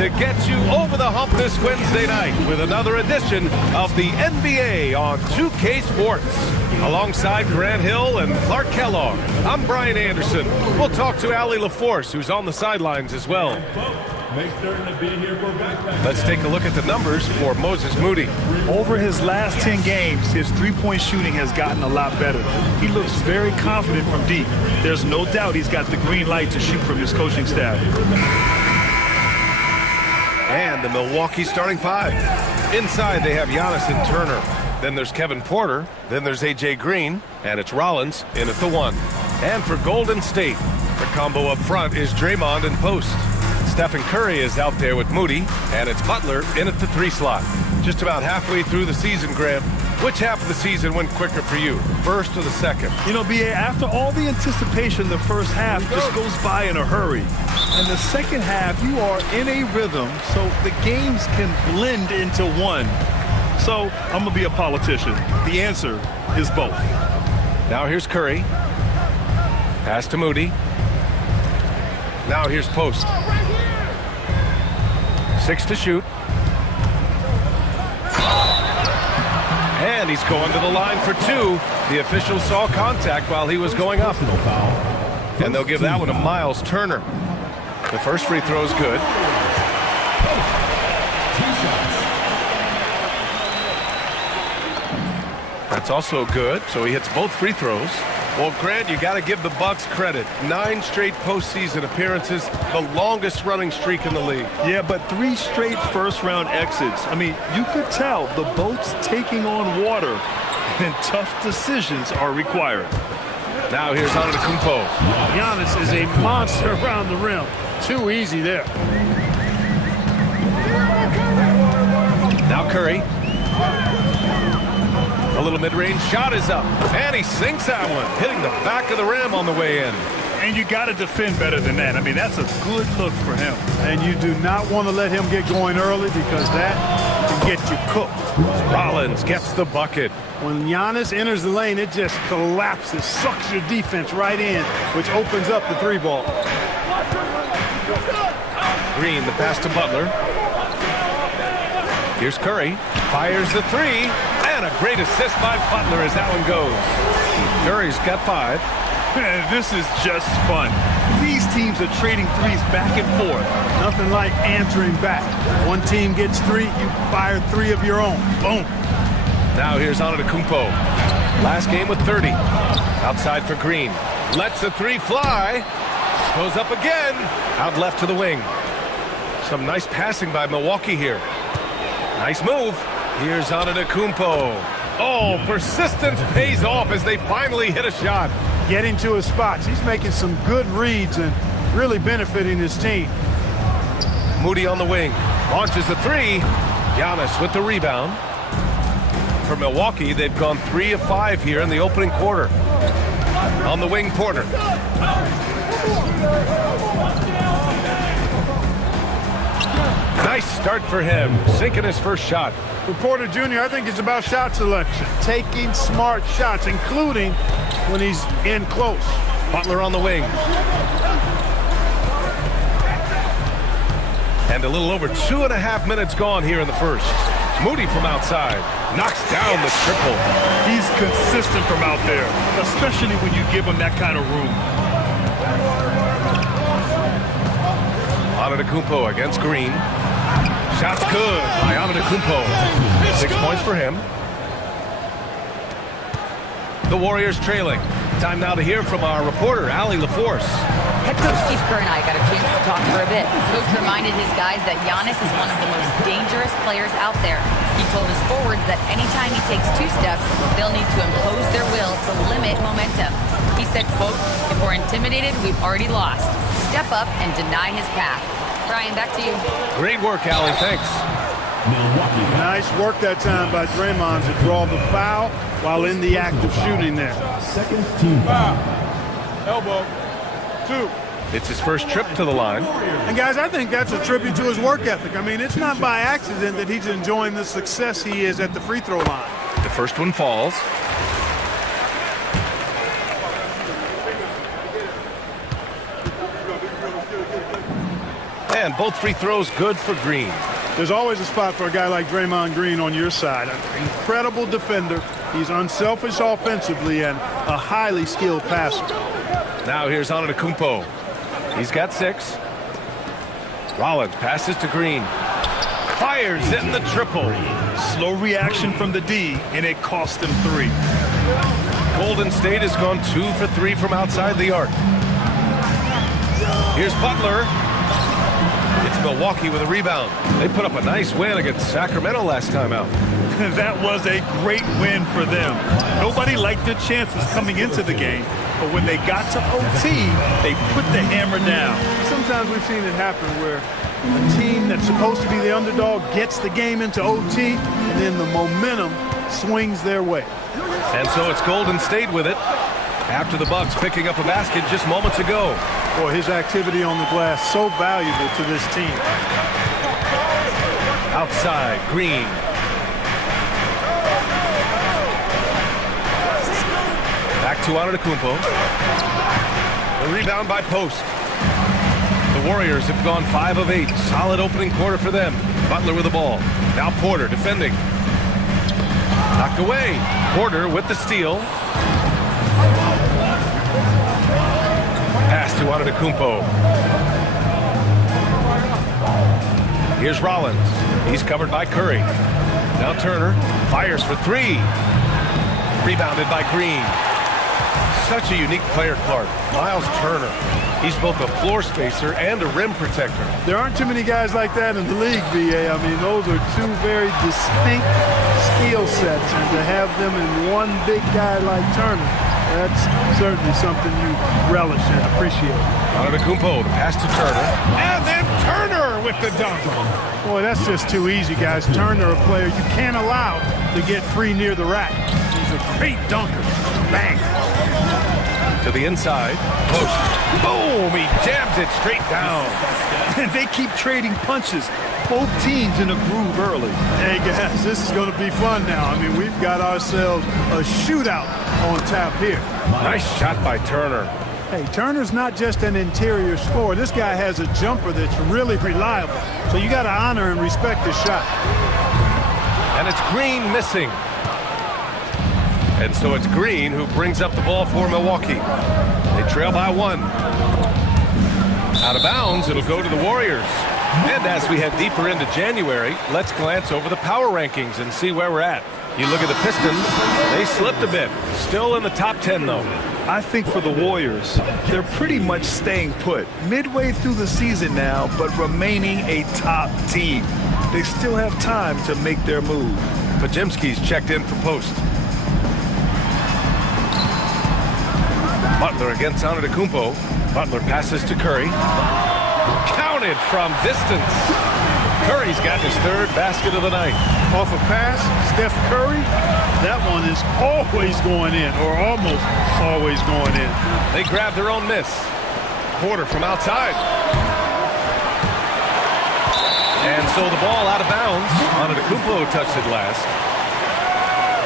to get you over the hump this Wednesday night with another edition of the NBA on 2K Sports. Alongside Grant Hill and Clark Kellogg, I'm Brian Anderson. We'll talk to Allie LaForce, who's on the sidelines as well. Let's take a look at the numbers for Moses Moody. Over his last 10 games, his three-point shooting has gotten a lot better. He looks very confident from deep. There's no doubt he's got the green light to shoot from his coaching staff. And the Milwaukee starting five. Inside, they have Giannis and Turner. Then there's Kevin Porter. Then there's A.J. Green. And it's Rollins in at the one. And for Golden State, the combo up front is Draymond and Post. Stephen Curry is out there with Moody, and it's Butler in at the three slot. Just about halfway through the season, Graham. Which half of the season went quicker for you, first or the second? You know, B.A., after all the anticipation, the first half just goes by in a hurry. And the second half, you are in a rhythm, so the games can blend into one. So I'm going to be a politician. The answer is both. Now here's Curry. Pass to Moody. Now here's Post. 6 to shoot. And he's going to the line for two. The official saw contact while he was going up. And they'll give that one to Miles Turner. The first free throw is good. That's also good, so he hits both free throws. Well, Grant, you got to give the Bucks credit. 9 straight postseason appearances, the longest running streak in the league. Yeah, but 3 straight first-round exits. I mean, you could tell the boat's taking on water, and tough decisions are required. Now here's Antetokounmpo. Giannis is a monster around the rim. Too easy there. Now Curry. A little mid-range shot is up, and he sinks that one, hitting the back of the rim on the way in. And you got to defend better than that. I mean, that's a good look for him. And you do not want to let him get going early because that can get you cooked. Rollins gets the bucket. When Giannis enters the lane, it just collapses, sucks your defense right in, which opens up the three ball. Green, the pass to Butler. Here's Curry, fires the three. And a great assist by Butler as that one goes. Curry's got 5. This is just fun. These teams are trading threes back and forth. Nothing like answering back. One team gets 3, you fire 3 of your own. Boom. Now here's Antetokounmpo. Last game with 30. Outside for Green. Lets the 3 fly. Goes up again. Out left to the wing. Some nice passing by Milwaukee here. Nice move. Here's Antetokounmpo. Oh, persistence pays off as they finally hit a shot. Getting to his spots. He's making some good reads and really benefiting his team. Moody on the wing. Launches the 3. Giannis with the rebound. For Milwaukee, they've gone 3 of 5 here in the opening quarter. On the wing, Porter. Nice start for him. Sinking his first shot. For Porter Jr., I think it's about shot selection. Taking smart shots, including when he's in close. Butler on the wing. And a little over 2.5 minutes gone here in the first. Moody from outside. Knocks down the triple. He's consistent from out there, especially when you give him that kind of room. Antetokounmpo against Green. Shot's good by Antetokounmpo. 6 points for him. The Warriors trailing. Time now to hear from our reporter, Allie LaForce. Head coach Steve Kerr and I got a chance to talk for a bit. Coach reminded his guys that Giannis is one of the most dangerous players out there. He told his forwards that anytime he takes 2 steps, they'll need to impose their will to limit momentum. He said, quote, "If we're intimidated, we've already lost. Step up and deny his path." Brian, back to you. Great work, Allie. Thanks. Nice work that time by Draymond to draw the foul while in the act of shooting there. Second team foul. Elbow. 2. It's his first trip to the line. And guys, I think that's a tribute to his work ethic. I mean, it's not by accident that he's enjoying the success he is at the free throw line. The first one falls. And both free throws good for Green. There's always a spot for a guy like Draymond Green on your side. An incredible defender. He's unselfish offensively and a highly skilled passer. Now here's Antetokounmpo. He's got 6. Rollins passes to Green. Fires in the triple. Slow reaction from the D, and it cost him 3. Golden State has gone 2 for 3 from outside the arc. Here's Butler. It's Milwaukee with a rebound. They put up a nice win against Sacramento last time out. That was a great win for them. Nobody liked their chances coming into the game, but when they got to OT, they put the hammer down. Sometimes we've seen it happen where a team that's supposed to be the underdog gets the game into OT, and then the momentum swings their way. And so it's Golden State with it after the Bucks picking up a basket just moments ago. Boy, his activity on the glass so valuable to this team. Outside, Green. Back to Antetokounmpo. The rebound by Post. The Warriors have gone 5 of 8. Solid opening quarter for them. Butler with the ball. Now Porter defending. Knocked away. Porter with the steal. Pass to Antetokounmpo. Here's Rollins. He's covered by Curry. Now Turner fires for 3. Rebounded by Green. Such a unique player, Clark. Miles Turner. He's both a floor spacer and a rim protector. There aren't too many guys like that in the league, VA. I mean, those are 2 very distinct skill sets, and to have them in one big guy like Turner, that's certainly something you relish and appreciate. Antetokounmpo, the pass to Turner. And then Turner with the dunk. Boy, that's just too easy, guys. Turner, a player you can't allow to get free near the rack. He's a great dunker. Bang. To the inside. Post. Boom! He jams it straight down. And they keep trading punches. Both teams in a groove early. Hey, guys, this is going to be fun now. I mean, we've got ourselves a shootout on tap here. Nice shot by Turner. Hey, Turner's not just an interior scorer. This guy has a jumper that's really reliable. So you got to honor and respect his shot. And it's Green missing. And so it's Green who brings up the ball for Milwaukee. They trail by 1. Out of bounds, it'll go to the Warriors. And as we head deeper into January, let's glance over the power rankings and see where we're at. You look at the Pistons, they slipped a bit. Still in the top 10, though. I think for the Warriors, they're pretty much staying put. Midway through the season now, but remaining a top team. They still have time to make their move. Pajemski's checked in for Post. Butler against Antetokounmpo. Butler passes to Curry. Counted from distance. Curry's got his 3rd basket of the night. Off a pass, Steph Curry, that one is always going in, or almost always going in. They grab their own miss. Porter from outside. And so the ball out of bounds. Antetokounmpo touched it last.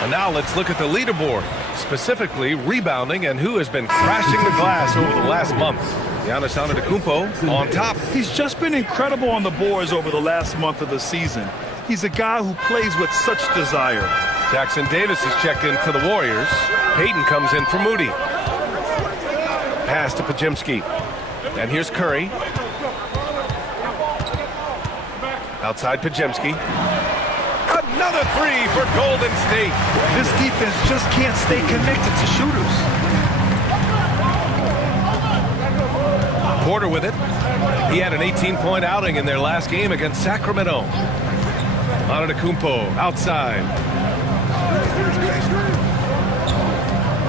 And now let's look at the leaderboard, specifically rebounding and who has been crashing the glass over the last month. Giannis Antetokounmpo on top. He's just been incredible on the boards over the last month of the season. He's a guy who plays with such desire. Jackson Davis is checked in for the Warriors. Payton comes in for Moody. Pass to Pajemski. And here's Curry. Outside Pajemski. Another 3 for Golden State. This defense just can't stay connected to shooters. Porter with it. He had an 18-point outing in their last game against Sacramento. Antetokounmpo outside.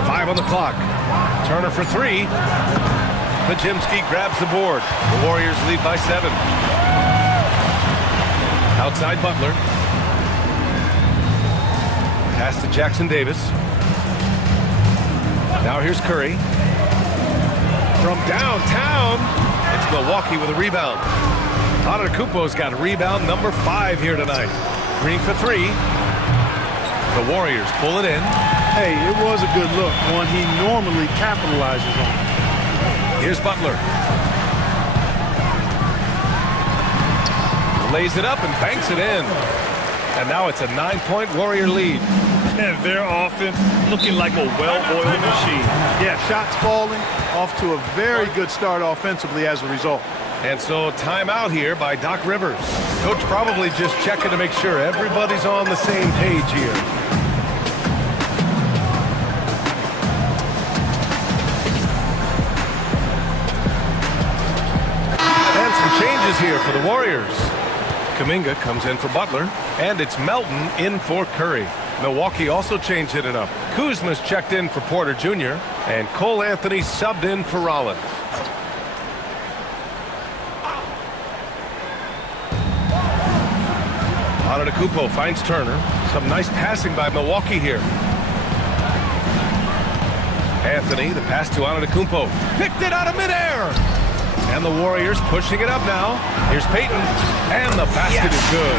5 on the clock. Turner for 3. Pajemski grabs the board. The Warriors lead by 7. Outside Butler. Pass to Jackson Davis. Now here's Curry. From downtown, it's Milwaukee with a rebound. Antetokounmpo's got rebound number 5 here tonight. Green for 3. The Warriors pull it in. Hey, it was a good look, one he normally capitalizes on. Here's Butler. Lays it up and banks it in. And now it's a 9-point Warrior lead. And their offense looking like a well-oiled machine. Yeah, shots falling, off to a very good start offensively as a result. And so timeout here by Doc Rivers. Coach probably just checking to make sure everybody's on the same page here. And some changes here for the Warriors. Kuminga comes in for Butler, and it's Melton in for Curry. Milwaukee also changed it up. Kuzma's checked in for Porter Jr., and Cole Anthony subbed in for Rollins. Antetokounmpo finds Turner. Some nice passing by Milwaukee here. Anthony, the pass to Antetokounmpo. Picked it out of midair. And the Warriors pushing it up now. Here's Payton. And the basket is good.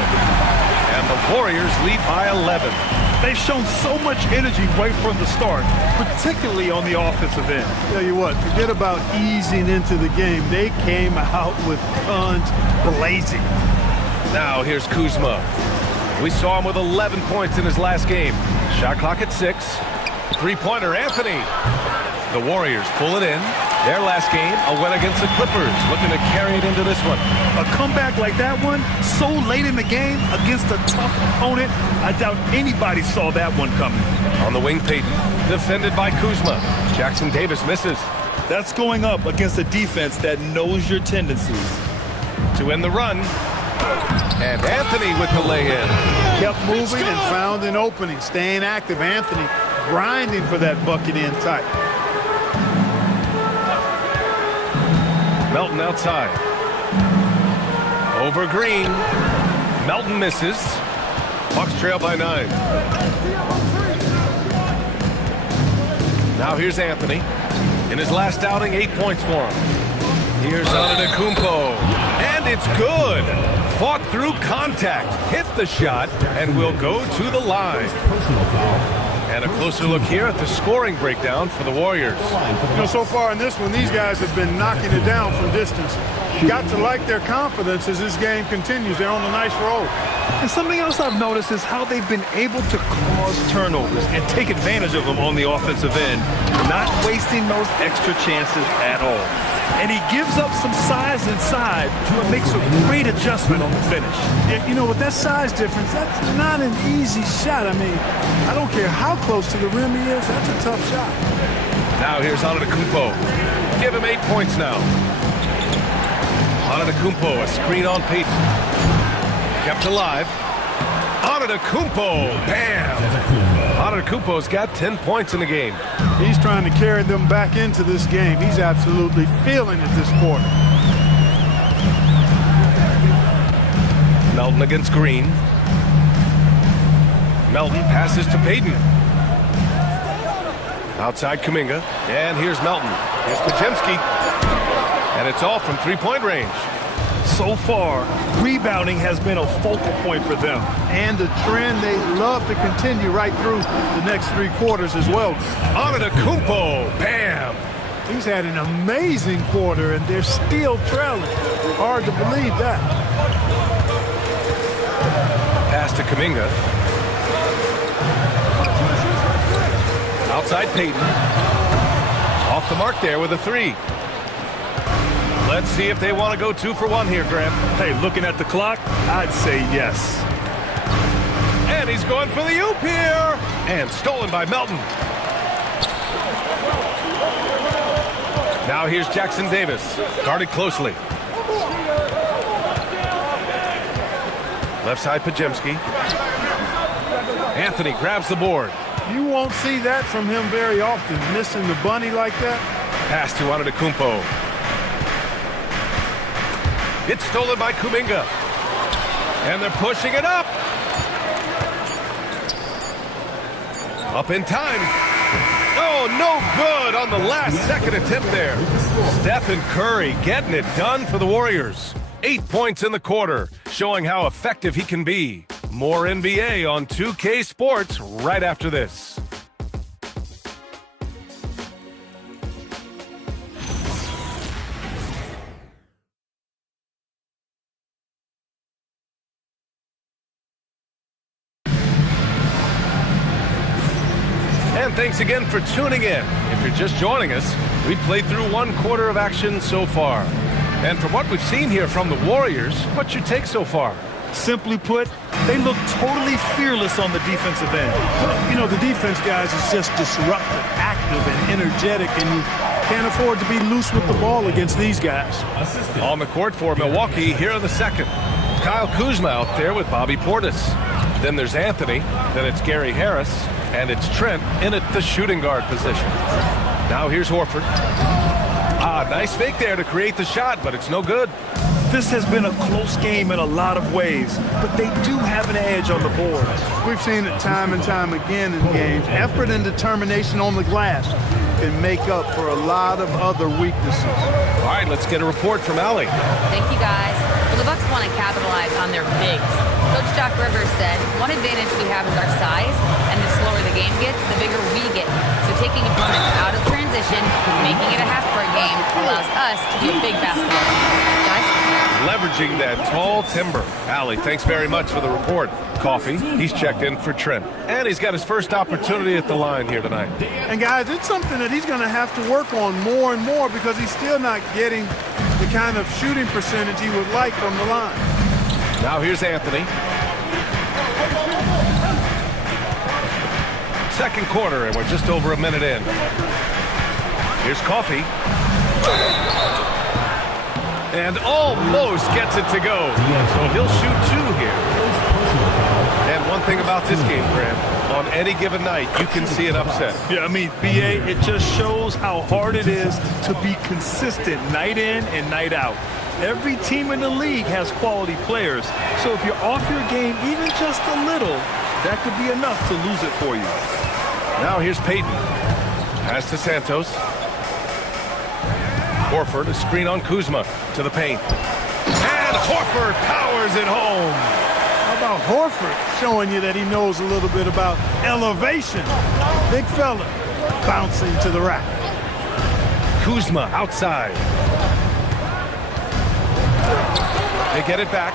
And the Warriors lead by 11. They've shown so much energy right from the start, particularly on the offensive end. Tell you what, forget about easing into the game. They came out with guns blazing. Now here's Kuzma. We saw him with 11 points in his last game. Shot clock at 6. Three-pointer, Anthony. The Warriors pull it in. Their last game, a win against the Clippers, looking to carry it into this one. A comeback like that one, so late in the game against a tough opponent, I doubt anybody saw that one coming. On the wing, Payton, defended by Kuzma. Jackson Davis misses. That's going up against a defense that knows your tendencies. To end the run, and Anthony with the lay-in. Kept moving and found an opening, staying active. Anthony grinding for that bucket in tight. Melton outside. Over Green. Melton misses. Bucks trail by 9. Now here's Anthony. In his last outing, 8 points for him. Here's Antetokounmpo. And it's good. Fought through contact. Hit the shot and will go to the line. And a closer look here at the scoring breakdown for the Warriors. You know, so far in this one, these guys have been knocking it down from distance. You got to like their confidence as this game continues. They're on a nice roll. And something else I've noticed is how they've been able to cause turnovers and take advantage of them on the offensive end, not wasting those extra chances at all. And he gives up some size inside, but makes a great adjustment on the finish. You know, with that size difference, that's not an easy shot. I mean, I don't care how close to the rim he is, that's a tough shot. Now here's Antetokounmpo. Give him 8 points now. Antetokounmpo, a screen on Payton. Kept alive. Antetokounmpo, bam! Antetokounmpo's got 10 points in the game. He's trying to carry them back into this game. He's absolutely feeling it this quarter. Melton against Green. Melton passes to Payton. Outside Kuminga. And here's Melton. Here's Podziemski. And it's all from three-point range. So far, rebounding has been a focal point for them. And the trend they love to continue right through the next 3 quarters as well. Antetokounmpo, bam! He's had an amazing quarter, and they're still trailing. Hard to believe that. Pass to Kuminga. Outside Payton. Off the mark there with a 3. Let's see if they want to go 2 for 1 here, Grant. Hey, looking at the clock, I'd say yes. And he's going for the oop here. And stolen by Melton. Now here's Jackson Davis. Guarded closely. Left side Podziemski. Anthony grabs the board. You won't see that from him very often, missing the bunny like that. Pass to Antetokounmpo. It's stolen by Kuminga. And they're pushing it up. Up in time. Oh, no good on the last second attempt there. Stephen Curry getting it done for the Warriors. 8 points in the quarter, showing how effective he can be. More NBA on 2K Sports right after this. thanks again for tuning in. If you're just joining us, we played through 1 quarter of action so far. And from what we've seen here from the Warriors, what's your take so far? Simply put, they look totally fearless on the defensive end. You know, the defense, guys, is just disruptive, active, and energetic, and you can't afford to be loose with the ball against these guys. On the court for Milwaukee here in the second. Kyle Kuzma out there with Bobby Portis. Then there's Anthony, then it's Gary Harris, and it's Trent in at the shooting guard position. Now here's Horford. Nice fake there to create the shot, but it's no good. This has been a close game in a lot of ways, but they do have an edge on the boards. We've seen it time and time again in games. Effort and determination on the glass can make up for a lot of other weaknesses. All right, let's get a report from Allie. Thank you, guys. Well, the Bucks want to capitalize on their bigs. Coach Doc Rivers said, one advantage we have is our size, and the slower the game gets, the bigger we get. So taking opponents out of transition, making it a half-court game, allows us to be a big basketball team. Guys? Leveraging that tall timber. Allie, thanks very much for the report. Coffee, he's checked in for Trent. And he's got his first opportunity at the line here tonight. And, guys, it's something that he's going to have to work on more and more because he's still not getting the kind of shooting percentage he would like from the line. Now here's Anthony. Second quarter, and we're just over a minute in. Here's Coffee. And almost gets it to go. So he'll shoot 2 here. And one thing about this game, Graham, on any given night, you can see an upset. Yeah, I mean, BA, it just shows how hard it is to be consistent night in and night out. Every team in the league has quality players. So if you're off your game even just a little, that could be enough to lose it for you. Now here's Peyton. Pass to Santos. Horford, a screen on Kuzma to the paint. And Horford powers it home. How about Horford showing you that he knows a little bit about elevation? Big fella bouncing to the rack. Kuzma outside. They get it back.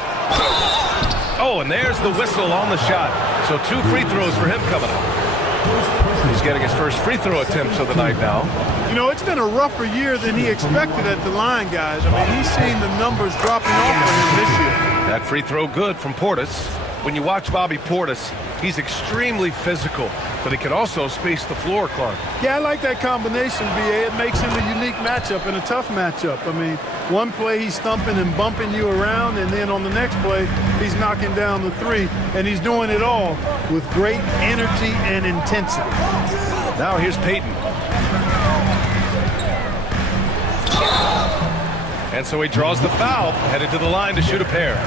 Oh, and there's the whistle on the shot. So 2 free throws for him coming up. He's getting his first free throw attempts of the night now. You know, it's been a rougher year than he expected at the line, guys. I mean, he's seen the numbers dropping off for him this year. That free throw good from Portis. When you watch Bobby Portis, he's extremely physical, but he can also space the floor, Clark. Yeah, I like that combination, BA. It makes him a unique matchup and a tough matchup. I mean, one play he's stumping and bumping you around, and then on the next play, he's knocking down the 3, and he's doing it all with great energy and intensity. Now here's Peyton. And so he draws the foul, headed to the line to shoot a pair.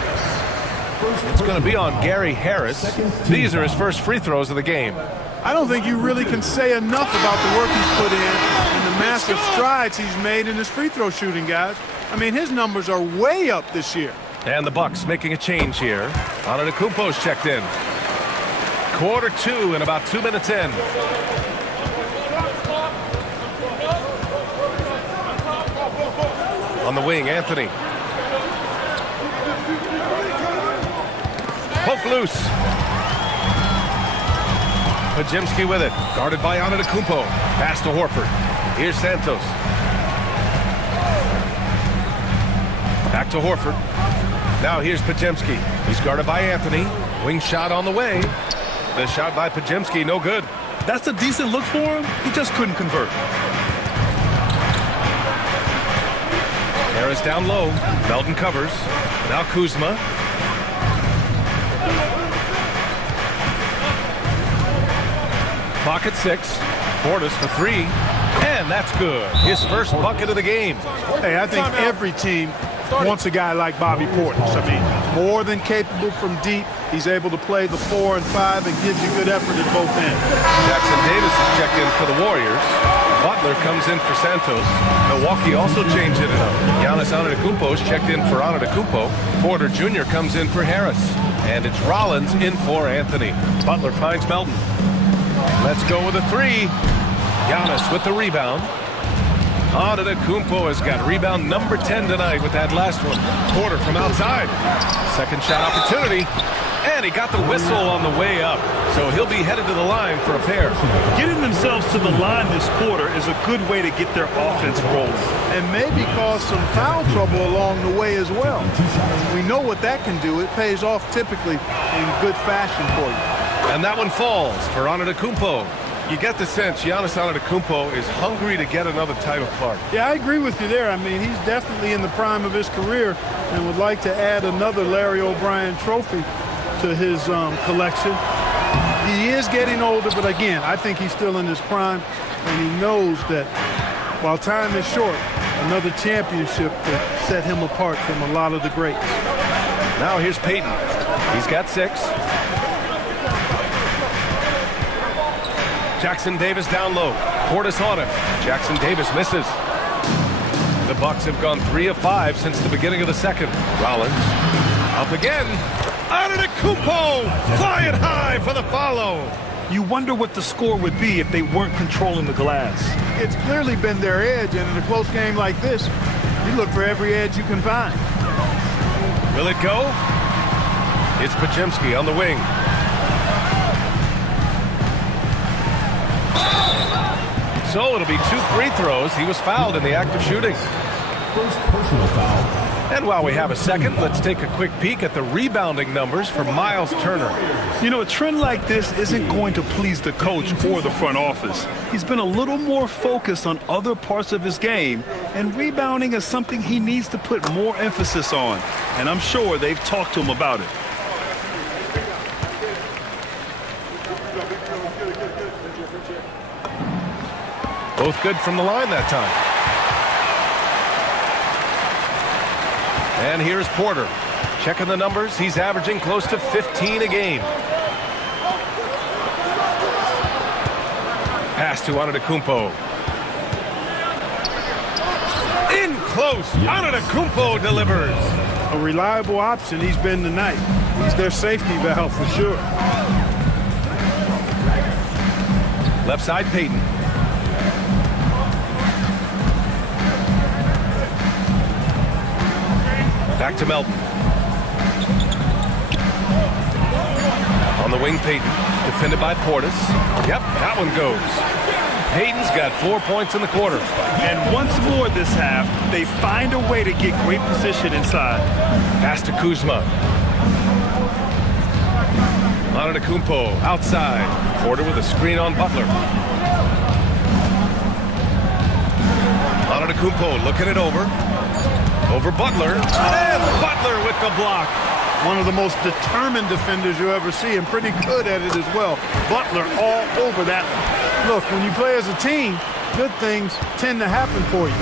It's going to be on Gary Harris. These are his first free throws of the game. I don't think you really can say enough about the work he's put in and the massive strides he's made in his free throw shooting, guys. I mean, his numbers are way up this year. And the Bucks making a change here. Antetokounmpo's checked in. Quarter 2 and about 2 minutes in. On the wing, Anthony. Poke loose. Pajemski with it. Guarded by Antetokounmpo. Pass to Horford. Here's Santos. Back to Horford. Now here's Pajemski. He's guarded by Anthony. Wing shot on the way. The shot by Pajemski, no good. That's a decent look for him. He just couldn't convert. Harris down low. Melton covers. Now Kuzma. Clock at 6. Portis for 3. And that's good. His first bucket of the game. Hey, I think every team wants a guy like Bobby Portis. I mean, more than capable from deep. He's able to play the 4 and 5 and gives you good effort at both ends. Jackson Davis is checked in for the Warriors. Butler comes in for Santos. Milwaukee also changed it up. Giannis Antetokounmpo is checked in for Antetokounmpo. Porter Jr. comes in for Harris. And it's Rollins in for Anthony. Butler finds Melton. Let's go with a 3. Giannis with the rebound. Antetokounmpo has got rebound number 10 tonight with that last one. Porter from outside. Second shot opportunity. And he got the whistle on the way up, so he'll be headed to the line for a pair. Getting themselves to the line this quarter is a good way to get their offense rolling. And maybe cause some foul trouble along the way as well. We know what that can do. It pays off typically in good fashion for you. And that one falls for Antetokounmpo. You get the sense Giannis Antetokounmpo is hungry to get another title card. Yeah, I agree with you there. I mean, he's definitely in the prime of his career and would like to add another Larry O'Brien trophy to his collection. He is getting older, but again, I think he's still in his prime, and he knows that while time is short, another championship could set him apart from a lot of the greats. Now here's Payton. He's got 6. Jackson Davis down low. Portis on him. Jackson Davis misses. The Bucks have gone 3 of 5 since the beginning of the second. Rollins up again. Antetokounmpo flying high for the follow. You wonder what the score would be if they weren't controlling the glass. It's clearly been their edge, and in a close game like this, you look for every edge you can find. Will it go? It's Podziemski on the wing. So it'll be 2 free throws. He was fouled in the act of shooting. First personal foul. And while we have a second, let's take a quick peek at the rebounding numbers for Miles Turner. You know, a trend like this isn't going to please the coach or the front office. He's been a little more focused on other parts of his game, and rebounding is something he needs to put more emphasis on. And I'm sure they've talked to him about it. Both good from the line that time. And here's Porter. Checking the numbers, he's averaging close to 15 a game. Pass to Antetokounmpo. In close, Antetokounmpo delivers. A reliable option he's been tonight. He's their safety valve for sure. Left side, Payton. Back to Melton. On the wing, Payton. Defended by Portis. Yep, that one goes. Payton's got 4 points in the quarter. And once more this half, they find a way to get great position inside. Pass to Kuzma. Antetokounmpo outside. Porter with a screen on Butler. Antetokounmpo looking it over. Over Butler, and Butler with the block. One of the most determined defenders you ever see, and pretty good at it as well. Butler all over that one. Look, when you play as a team, good things tend to happen for you.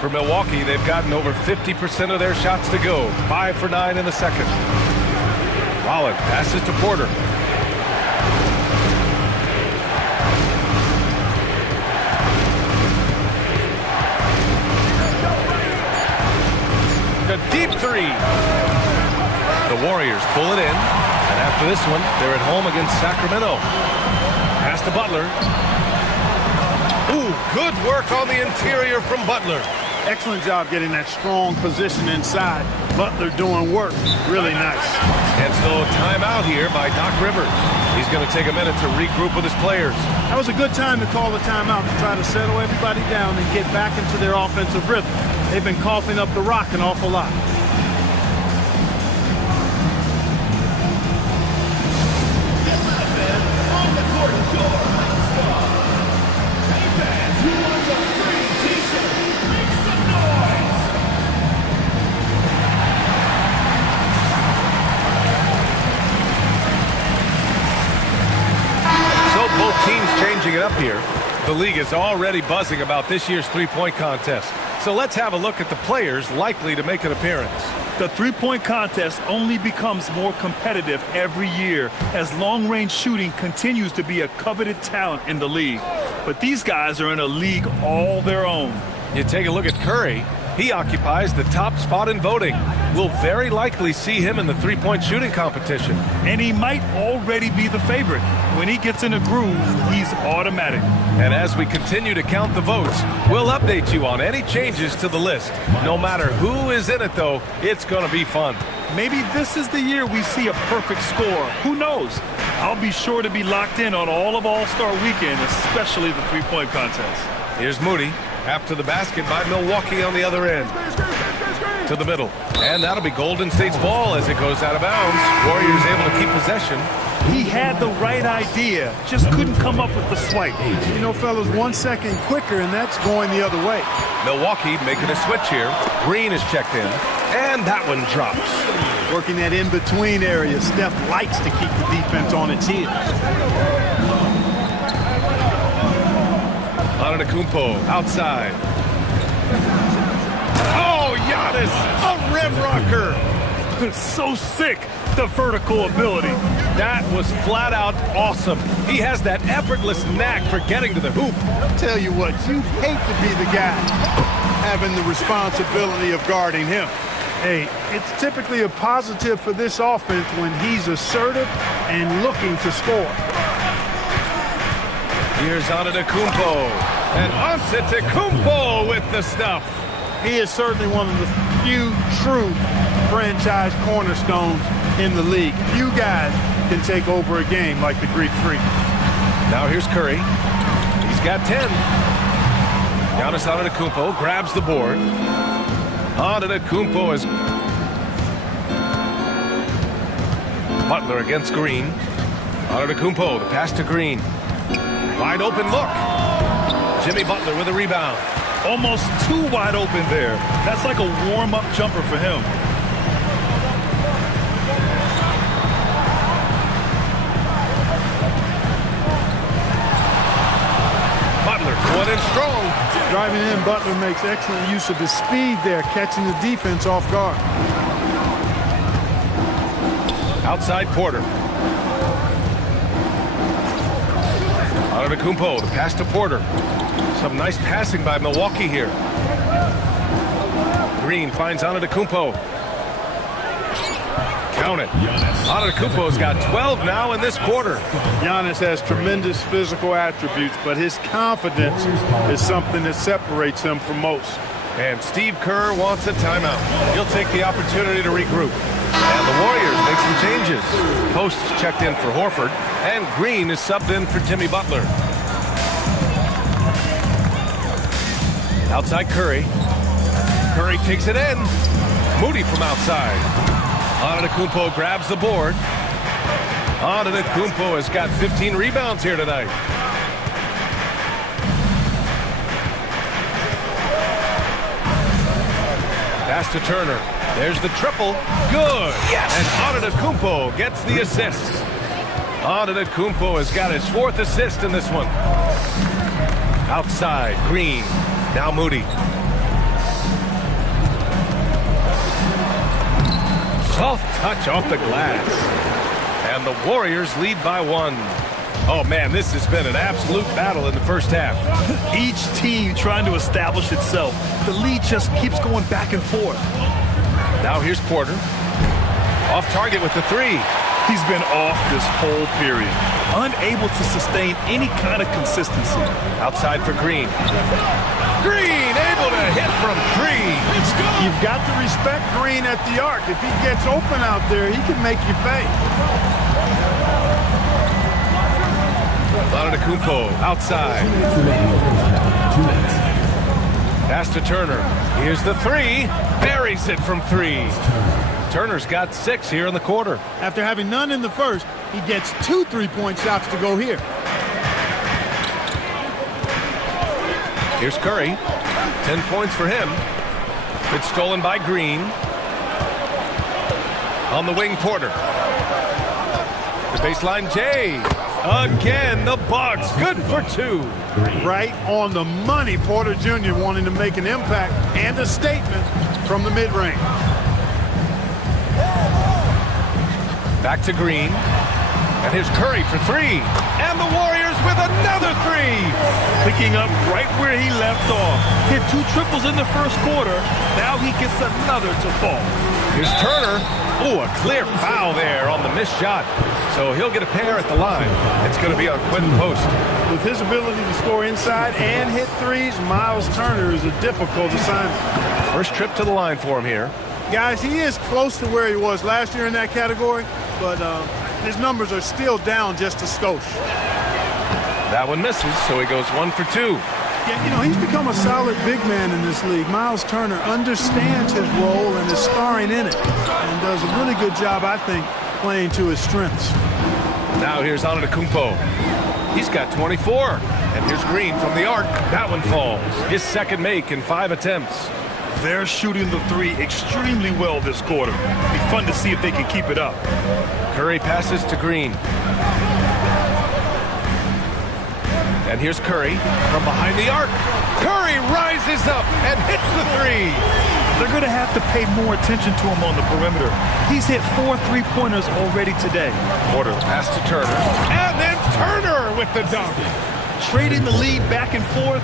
For Milwaukee, they've gotten over 50% of their shots to go. 5 for 9 in the second. Rollins passes to Porter. A deep 3. The Warriors pull it in, and after this one, they're at home against Sacramento. Pass to Butler. Ooh, good work on the interior from Butler. Excellent job getting that strong position inside. Butler doing work. Really nice. And so timeout here by Doc Rivers. He's going to take a minute to regroup with his players. That was a good time to call the timeout to try to settle everybody down and get back into their offensive rhythm. They've been coughing up the rock an awful lot. Both teams changing it up here. The league is already buzzing about this year's three-point contest. So let's have a look at the players likely to make an appearance. The three-point contest only becomes more competitive every year as long-range shooting continues to be a coveted talent in the league. But these guys are in a league all their own. You take a look at Curry. He occupies the top spot in voting. We'll very likely see him in the three-point shooting competition. And he might already be the favorite. When he gets in a groove, he's automatic. And as we continue to count the votes, we'll update you on any changes to the list. No matter who is in it, though, it's going to be fun. Maybe this is the year we see a perfect score. Who knows? I'll be sure to be locked in on all of All-Star Weekend, especially the three-point contest. Here's Moody after the basket by Milwaukee on the other end. To the middle. And that'll be Golden State's ball as it goes out of bounds. Warriors able to keep possession. He had the right idea, just couldn't come up with the swipe. You know, fellas, 1 second quicker, and that's going the other way. Milwaukee making a switch here. Green is checked in. And that one drops. Working that in-between area. Steph likes to keep the defense on its heels. Antetokounmpo outside. Oh, Giannis, a rim rocker. So sick, the vertical ability. That was flat out awesome. He has that effortless knack for getting to the hoop. Tell you what, you hate to be the guy having the responsibility of guarding him. Hey, it's typically a positive for this offense when he's assertive and looking to score. Here's Antetokounmpo. And Antetokounmpo with the stuff. He is certainly one of the few true franchise cornerstones in the league. Few guys can take over a game like the Greek Freak. Now here's Curry. He's got 10. Giannis Antetokounmpo grabs the board. Antetokounmpo is Butler against Green. Antetokounmpo, the pass to Green. Wide open look. Jimmy Butler with a rebound. Almost too wide open there. That's like a warm-up jumper for him. Butler going in strong. Driving in, Butler makes excellent use of his speed there, catching the defense off guard. Outside Porter. Antetokounmpo, the pass to Porter. Some nice passing by Milwaukee here. Green finds Antetokounmpo. Count it. Antetokounmpo's got 12 now in this quarter. Giannis has tremendous physical attributes, but his confidence is something that separates him from most. And Steve Kerr wants a timeout. He'll take the opportunity to regroup. And the Warriors make some changes. Post checked in for Horford, and Green is subbed in for Jimmy Butler. Outside Curry. Curry takes it in. Moody from outside. Antetokounmpo grabs the board. Antetokounmpo has got 15 rebounds here tonight. Pass to Turner. There's the triple. Good. Yes. And Antetokounmpo gets the assist. Antetokounmpo has got his 4th assist in this one. Outside, Green. Now Moody. Soft touch off the glass. And the Warriors lead by 1. Oh, man, this has been an absolute battle in the first half. Each team trying to establish itself. The lead just keeps going back and forth. Now here's Porter. Off target with the 3. He's been off this whole period. Unable to sustain any kind of consistency. Outside for Green. Green able to hit from 3. You've got to respect Green at the arc. If he gets open out there, he can make you pay. Antetokounmpo outside. Pass to Turner. Here's the 3. Buries it from 3. Turner's got 6 here in the quarter. After having none in the first, he gets 2 3-point shots to go here. Here's Curry. 10 points for him. It's stolen by Green. On the wing, Porter. The baseline, Jay. Again, the Bucks. Good for 2. Right on the money, Porter Jr. wanting to make an impact and a statement from the mid-range. Back to Green. And here's Curry for 3. And the Warriors with another 3. Picking up right where he left off. Hit 2 triples in the first quarter. Now he gets another to fall. Here's Turner. Oh, a clear foul there on the missed shot. So he'll get a pair at the line. It's going to be on Quentin Post. With his ability to score inside and hit 3s, Miles Turner is a difficult assignment. First trip to the line for him here. Guys, he is close to where he was last year in that category, but his numbers are still down just a skosh. That one misses, so he goes 1 for 2. Yeah, you know, he's become a solid big man in this league. Miles Turner understands his role and is starring in it and does a really good job, I think, playing to his strengths. Now here's Antetokounmpo. He's got 24. And here's Green from the arc. That one falls. His second make in 5 attempts. They're shooting the three extremely well this quarter. Be fun to see if they can keep it up. Curry passes to Green. And here's Curry from behind the arc. Curry rises up and hits the three. They're going to have to pay more attention to him on the perimeter. He's hit 4 3-pointers already today. Porter pass to Turner. And then Turner with the dunk. Trading the lead back and forth,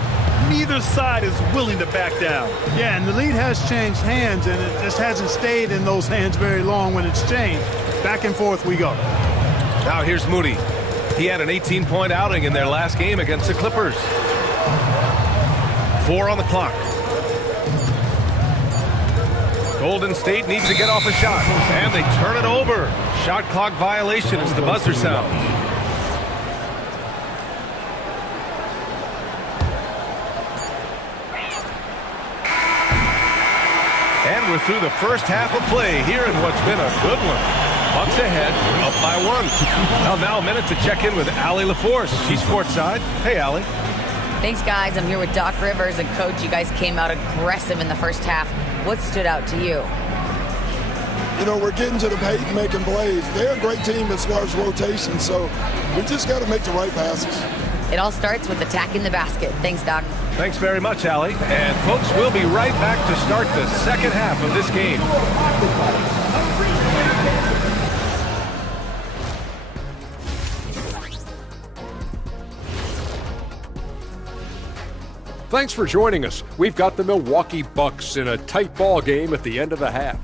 neither side is willing to back down. Yeah, and the lead has changed hands, and it just hasn't stayed in those hands very long when it's changed. Back and forth we go. Now here's Moody. He had an 18-point outing in their last game against the Clippers. 4 on the clock. Golden State needs to get off a shot, and they turn it over. Shot clock violation as the buzzer sounds. And we're through the first half of play here in what's been a good one. Bucks ahead, up by 1. Now a minute to check in with Allie LaForce. She's courtside. Hey, Allie. Thanks, guys. I'm here with Doc Rivers and Coach. You guys came out aggressive in the first half. What stood out to you? You know, we're getting to the paint and making plays. They're a great team as far as rotation, so we just got to make the right passes. It all starts with attacking the basket. Thanks, Doc. Thanks very much, Allie. And folks, we'll be right back to start the second half of this game. Thanks for joining us. We've got the Milwaukee Bucks in a tight ball game at the end of the half.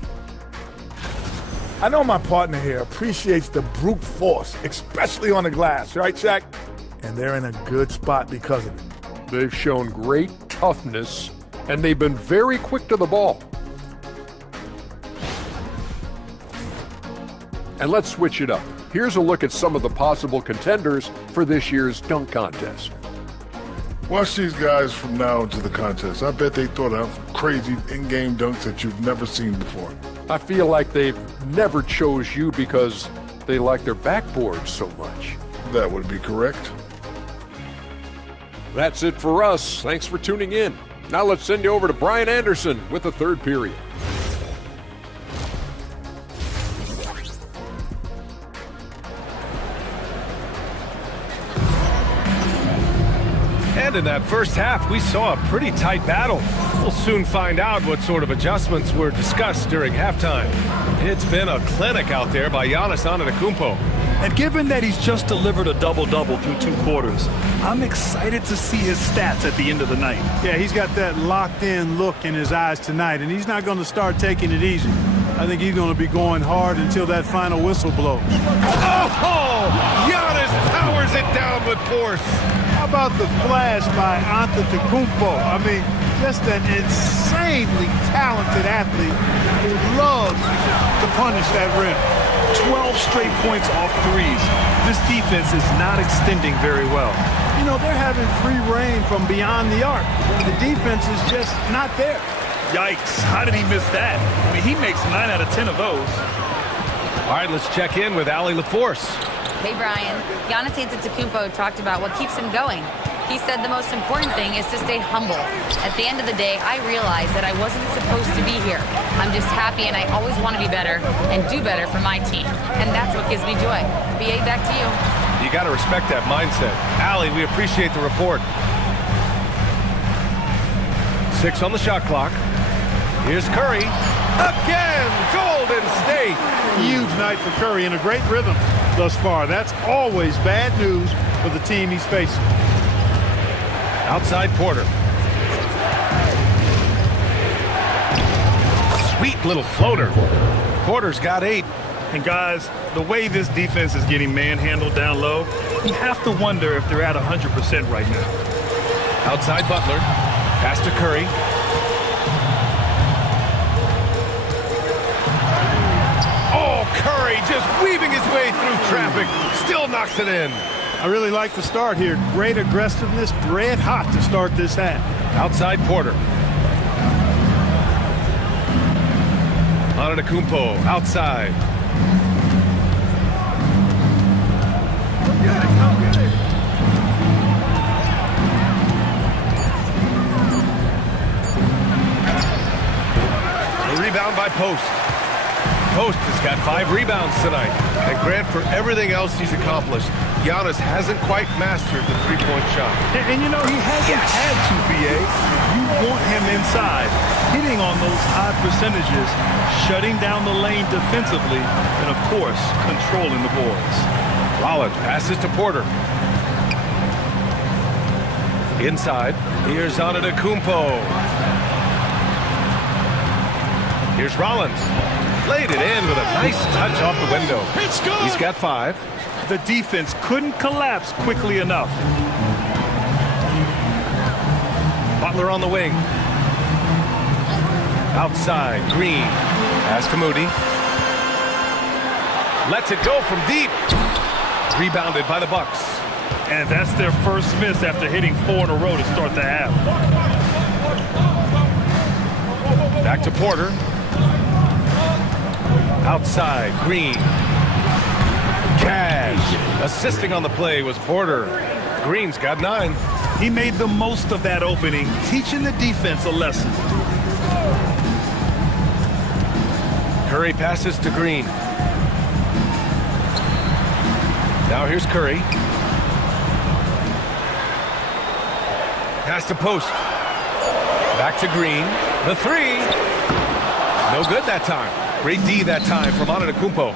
I know my partner here appreciates the brute force, especially on the glass, right, Shaq? And they're in a good spot because of it. They've shown great toughness, and they've been very quick to the ball. And let's switch it up. Here's a look at some of the possible contenders for this year's dunk contest. Watch these guys from now into the contest. I bet they throw out crazy in-game dunks that you've never seen before. I feel like they've never chose you because they like their backboards so much. That would be correct. That's it for us. Thanks for tuning in. Now let's send you over to Brian Anderson with the third period. And in that first half, we saw a pretty tight battle. We'll soon find out what sort of adjustments were discussed during halftime. It's been a clinic out there by Giannis Antetokounmpo. And given that he's just delivered a double-double through 2 quarters, I'm excited to see his stats at the end of the night. Yeah, he's got that locked-in look in his eyes tonight, and he's not going to start taking it easy. I think he's going to be going hard until that final whistle blows. Oh! Giannis powers it down with force. How about the flash by Antetokounmpo? I mean, just an insanely talented athlete who loves to punish that rim. 12 straight points off threes. This defense is not extending very well. You know, they're having free reign from beyond the arc. The defense is just not there. Yikes, how did he miss that? I mean, he makes 9 out of 10 of those. All right, let's check in with Allie LaForce. Hey, Brian. Giannis Antetokounmpo talked about what keeps him going. He said the most important thing is to stay humble. At the end of the day, I realized that I wasn't supposed to be here. I'm just happy, and I always want to be better and do better for my team. And that's what gives me joy. BA, back to you. You got to respect that mindset. Allie, we appreciate the report. 6 on the shot clock. Here's Curry. Again, Golden State. Huge night for Curry and a great rhythm thus far. That's always bad news for the team he's facing. Outside Porter. Sweet little floater. Porter's got 8. And guys, the way this defense is getting manhandled down low, you have to wonder if they're at 100% right now. Outside Butler. Pass to Curry. Curry just weaving his way through traffic. Still knocks it in. I really like the start here. Great aggressiveness, red hot to start this half. Outside Porter. Antetokounmpo outside. The rebound by Post. Post has got 5 rebounds tonight. And Grant, for everything else he's accomplished, Giannis hasn't quite mastered the three-point shot. And you know, he hasn't had to, BA. You want him inside, hitting on those high percentages, shutting down the lane defensively, and of course, controlling the boards. Rollins passes to Porter. Inside, here's Antetokounmpo. Here's Rollins. Laid it in with a nice touch off the window. He's got 5. The defense couldn't collapse quickly enough. Butler on the wing. Outside, Green. Pass to Moody. Lets it go from deep. Rebounded by the Bucks. And that's their first miss after hitting 4 in a row to start the half. Back to Porter. Outside, Green. Cash. Assisting on the play was Porter. Green's got 9. He made the most of that opening, teaching the defense a lesson. Curry passes to Green. Now here's Curry. Pass to Post. Back to Green. The 3. No good that time. Great D that time from Antetokounmpo.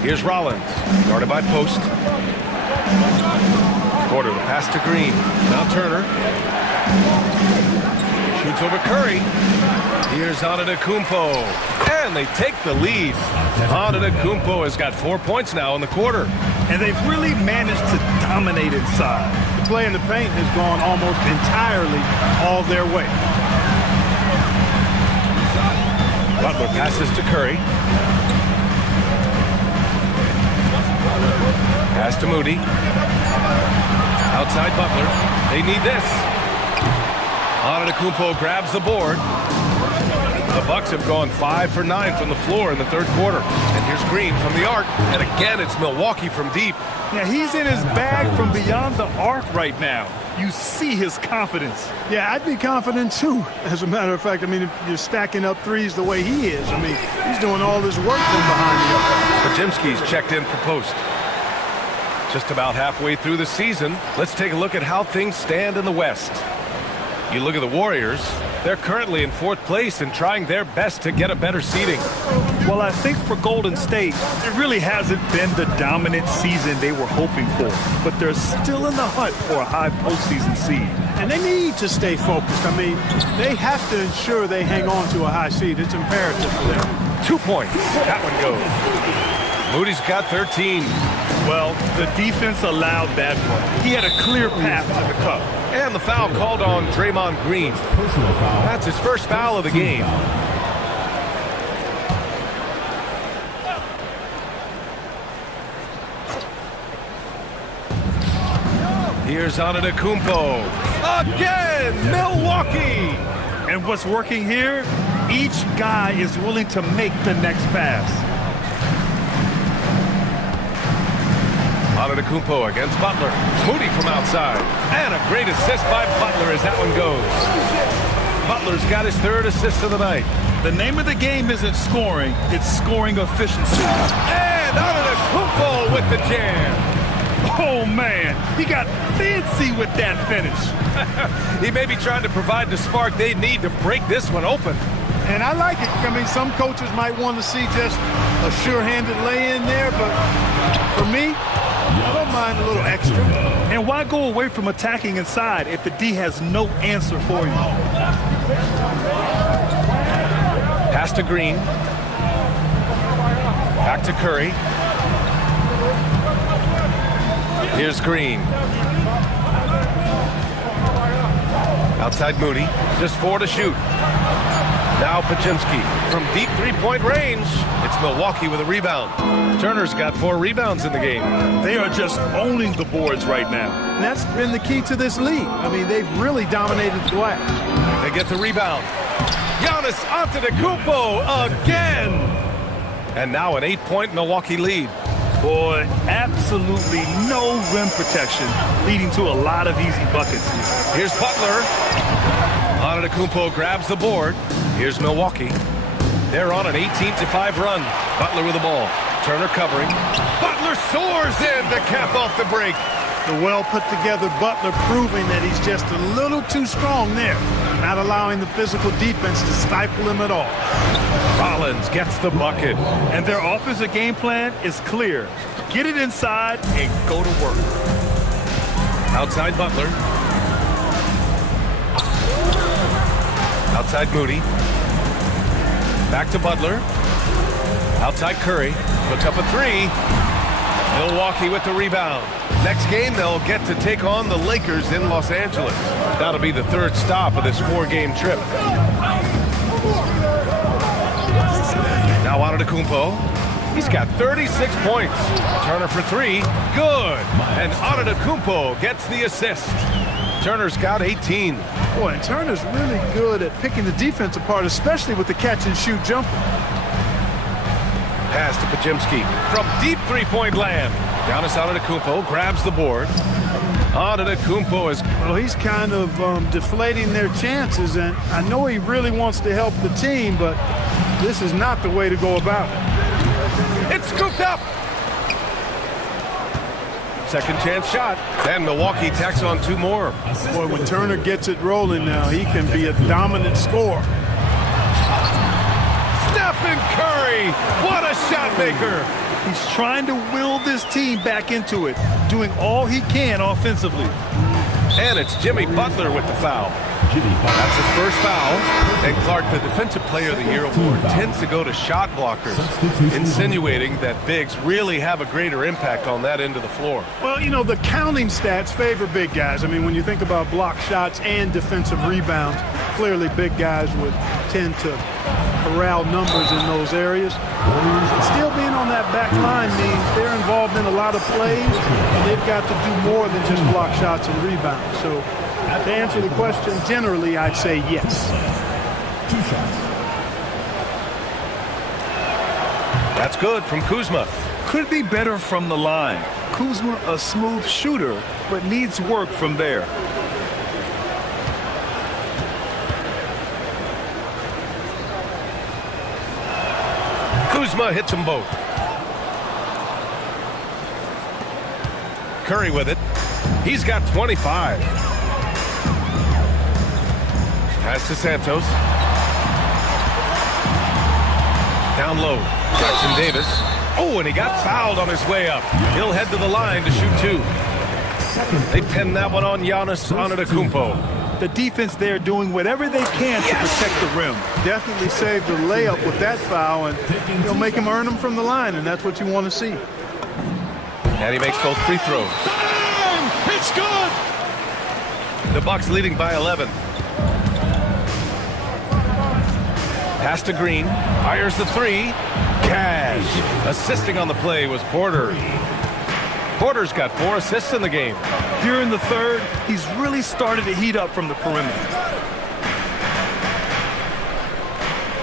Here's Rollins. Guarded by Post. Porter, the pass to Green. Now Turner. Shoots over Curry. Here's Antetokounmpo. And they take the lead. Antetokounmpo has got 4 points now in the quarter. And they've really managed to dominate inside. The play in the paint has gone almost entirely all their way. Butler passes to Curry. Pass to Moody. Outside Butler. They need this. Antetokounmpo grabs the board. The Bucks have gone 5 for 9 from the floor in the third quarter. And here's Green from the arc. And again, it's Milwaukee from deep. Yeah, he's in his bag from beyond the arc right now. You see his confidence. Yeah, I'd be confident too. As a matter of fact, I mean, if you're stacking up threes the way he is, I mean, he's doing all this work from behind the arc. Pajimski's checked in for Post. Just about halfway through the season, let's take a look at how things stand in the West. You look at the Warriors, they're currently in 4th place and trying their best to get a better seeding. Well, I think for Golden State, it really hasn't been the dominant season they were hoping for. But they're still in the hunt for a high postseason seed. And they need to stay focused. I mean, they have to ensure they hang on to a high seed. It's imperative for them. 2 points. That one goes. Moody's got 13. Well, the defense allowed that one. He had a clear path to the cup. And the foul called on Draymond Green. That's his first foul of the game. Here's Antetokounmpo. Again, Milwaukee. And what's working here? Each guy is willing to make the next pass. Antetokounmpo against Butler. Moody from outside. And a great assist by Butler as that one goes. Butler's got his 3rd assist of the night. The name of the game isn't scoring, it's scoring efficiency. And Antetokounmpo with the jam. Oh, man, he got fancy with that finish. He may be trying to provide the spark they need to break this one open. And I like it. I mean, some coaches might want to see just a sure-handed lay-in there, but for me, I don't mind a little extra. And why go away from attacking inside if the D has no answer for you? Pass to Green. Back to Curry. Here's Green. Outside Moody. Just 4 to shoot. Now Pajimski from deep 3-point range. It's Milwaukee with a rebound. Turner's got 4 rebounds in the game. They are just owning the boards right now. And that's been the key to this league. I mean, they've really dominated the glass. They get the rebound. Giannis Antetokounmpo again. And now an 8-point Milwaukee lead. Boy, absolutely no rim protection, leading to a lot of easy buckets. Here's Butler. Antetokounmpo grabs the board. Here's Milwaukee. They're on an 18-5 run. Butler with the ball. Turner covering. Butler soars in to cap off the break. The well-put-together Butler proving that he's just a little too strong there, not allowing the physical defense to stifle him at all. Rollins gets the bucket. And their offensive game plan is clear. Get it inside and go to work. Outside Butler. Outside Moody. Back to Butler. Outside Curry. Puts up a 3. Milwaukee with the rebound. Next game, they'll get to take on the Lakers in Los Angeles. That'll be the 3rd stop of this 4-game trip. Now Antetokounmpo. He's got 36 points. Turner for 3. Good. And Antetokounmpo gets the assist. Turner's got 18. Boy, and Turner's really good at picking the defense apart, especially with the catch-and-shoot jumper. Pass to Pajimski from deep 3-point land. Giannis Antetokounmpo grabs the board. Antetokounmpo is... Well, he's kind of deflating their chances, and I know he really wants to help the team, but this is not the way to go about it. It's scooped up. Second chance shot. And Milwaukee tacks on 2 more. Boy, when Turner gets it rolling now, he can be a dominant scorer. Stephen Curry, what a shot maker. He's trying to will this team back into it, doing all he can offensively. And it's Jimmy Butler with the foul. That's his first foul. And Clark, the Defensive Player of the Year award tends to go to shot blockers, insinuating that bigs really have a greater impact on that end of the floor. Well, you know, the counting stats favor big guys. I mean, when you think about block shots and defensive rebounds, clearly big guys would tend to corral numbers in those areas. Still being on that back line means they're involved in a lot of plays, and they've got to do more than just block shots and rebounds. So to answer the question, generally, I'd say yes. That's good from Kuzma. Could be better from the line. Kuzma, a smooth shooter, but needs work from there. Kuzma hits them both. Curry with it. He's got 25. Pass to Santos. Down low. Jackson Davis. Oh, and he got fouled on his way up. He'll head to the line to shoot 2. They pin that one on Giannis Antetokounmpo. The defense there doing whatever they can to protect the rim. Definitely saved the layup with that foul, and he'll make him earn them from the line, and that's what you want to see. And he makes both free throws. It's good! The Bucks leading by 11. Pass to Green. Fires the 3. Cash. Assisting on the play was Porter. Porter's got 4 assists in the game. Here in the 3rd, he's really started to heat up from the perimeter.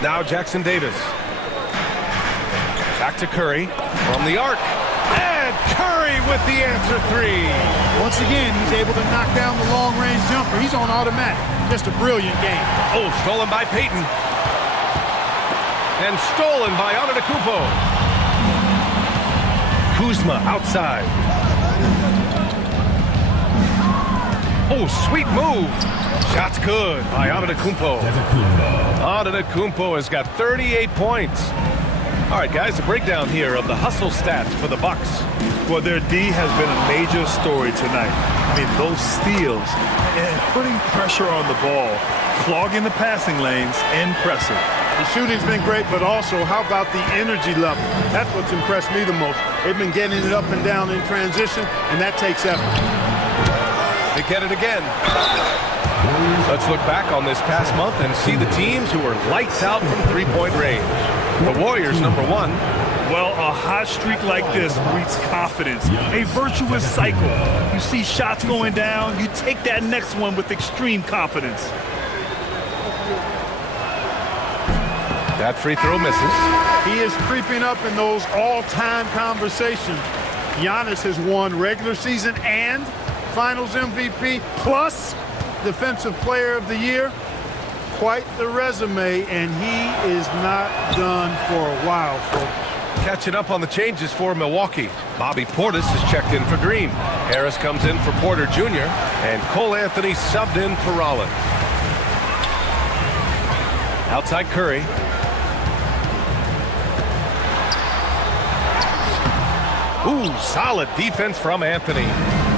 Now Jackson Davis. Back to Curry from the arc. And Curry with the answer 3. Once again, he's able to knock down the long-range jumper. He's on automatic. Just a brilliant game. Oh, stolen by Payton. And stolen by Antetokounmpo. Kuzma outside. Oh, sweet move. Shot's good by Antetokounmpo. Antetokounmpo has got 38 points. All right, guys, a breakdown here of the hustle stats for the Bucks. Well, their D has been a major story tonight. I mean, those steals and putting pressure on the ball, clogging the passing lanes, impressive. The shooting's been great, but also, how about the energy level? That's what's impressed me the most. They've been getting it up and down in transition, and that takes effort. They get it again. Let's look back on this past month and see the teams who were lights out from 3-point range. The Warriors, number 1. Well, a hot streak like this breeds confidence, a virtuous cycle. You see shots going down, you take that next one with extreme confidence. That free throw misses. He is creeping up in those all-time conversations. Giannis has won regular season and Finals MVP plus Defensive Player of the Year. Quite the resume, and he is not done for a while, folks. Catching up on the changes for Milwaukee. Bobby Portis is checked in for Green. Harris comes in for Porter Jr. And Cole Anthony subbed in for Rollins. Outside Curry. Ooh, solid defense from Anthony.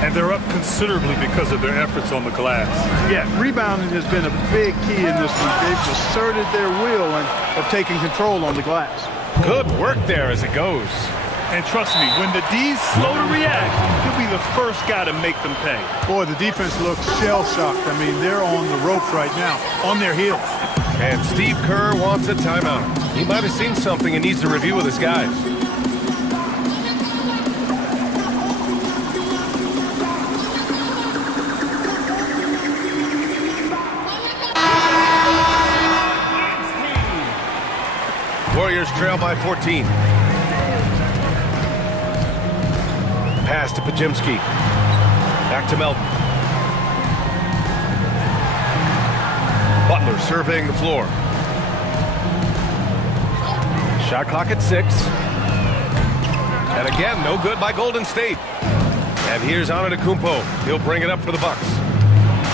And they're up considerably because of their efforts on the glass. Yeah, rebounding has been a big key in this league. They've asserted their will of taking control on the glass. Good work there as it goes. And trust me, when the D's slow to react, he'll be the first guy to make them pay. Boy, the defense looks shell-shocked. I mean, they're on the ropes right now, on their heels. And Steve Kerr wants a timeout. He might have seen something and needs to review with his guys. Warriors trail by 14. Pass to Pajimski. Back to Melton. Butler surveying the floor. Shot clock at 6. And again, no good by Golden State. And here's Antetokounmpo. He'll bring it up for the Bucks.